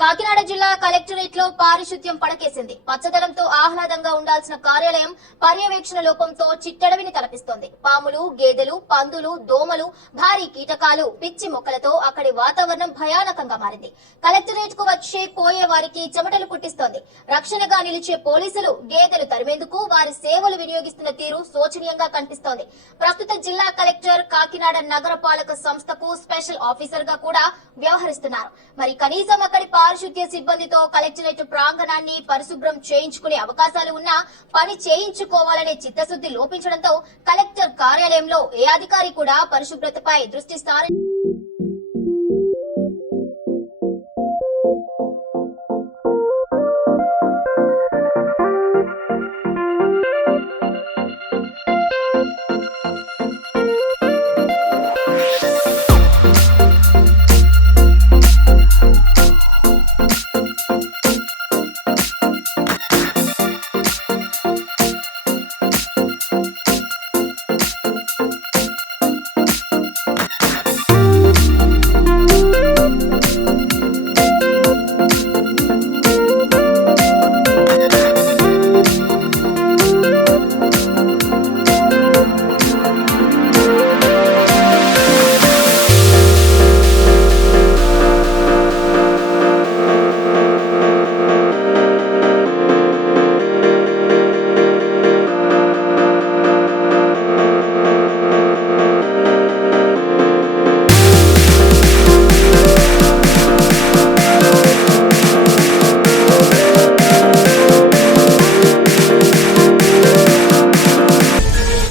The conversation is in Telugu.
కాకినాడ జిల్లా కలెక్టరేట్ లో పారిశుద్ధ్యం పడకేసింది. పచ్చదనంతో ఆహ్లాదంగా ఉండాల్సిన కార్యాలయం పర్యవేక్షణ లోపంతో చిట్టడవిని తలపిస్తోంది. పాములు, గేదెలు, పందులు, దోమలు, భారీ కీటకాలు, పిచ్చి మొక్కలతో అక్కడి వాతావరణం భయానకంగా మారింది. కలెక్టరేట్ కు వచ్చే పోయే వారికి చెమటలు పుట్టిస్తోంది. రక్షణగా నిలిచే పోలీసులు గేదెలు తరిమేందుకు వారి సేవలు వినియోగిస్తున్న తీరు శోచనీయంగా కనిపిస్తోంది. ప్రస్తుత జిల్లా కలెక్టర్ కాకినాడ నగరపాలక సంస్థకు స్పెషల్ ఆఫీసర్ గా కూడా వ్యవహరిస్తున్నారు. మరి కనీసం అక్కడి పారిశుద్ధ్య సిబ్బందితో కలెక్టరేట్ ప్రాంగణాన్ని పరిశుభ్రం చేయించుకునే అవకాశాలు ఉన్నా పని చేయించుకోవాలనే చిత్తశుద్ది లోపించడంతో కలెక్టర్ కార్యాలయంలో ఏ అధికారి కూడా పరిశుభ్రతపై దృష్టి సారించారు.